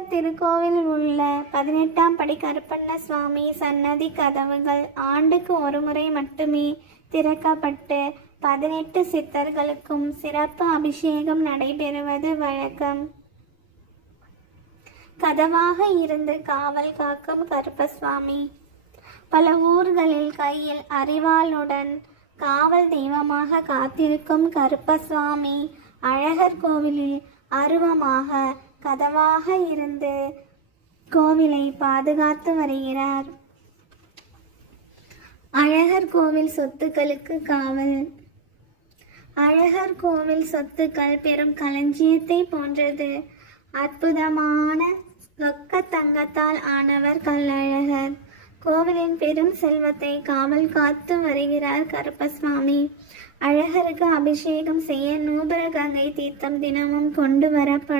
அழகர் திருக்கோவிலில் உள்ள 18ஆம் படி கருப்பண்ண சுவாமி சன்னதி கதவுகள் ஆண்டுக்கு ஒரு முறை மட்டுமே திறக்கப்பட்டு 18 சித்தர்களுக்கும் சிறப்பு அபிஷேகம் நடைபெறுவது வழக்கம். கதவாக இருந்து காவல் காக்கும் கருப்பசுவாமி. பல ஊர்களில் கையில் அரிவாளுடன் காவல் தெய்வமாக காத்திருக்கும் கருப்பசுவாமி அழகர் கோவிலில் அருவமாக கதவாக இருந்து கோவிலை பாதுகாத்து வருகிறார். அழகர் கோவில் சொத்துக்களுக்கு காவல். அழகர் கோவில் சொத்துக்கள் பெரும் களஞ்சியத்தை போன்றது. அற்புதமான ரொக்க தங்கத்தால் ஆனவர் கள்ளழகர். கோவிலின் பெரும் செல்வத்தை காவல் காத்து வருகிறார் கருப்பசுவாமி. அழகருக்கு அபிஷேகம் செய்ய நூபுர கங்கை தீர்த்தம் தினமும் கொண்டு வரப்படும்.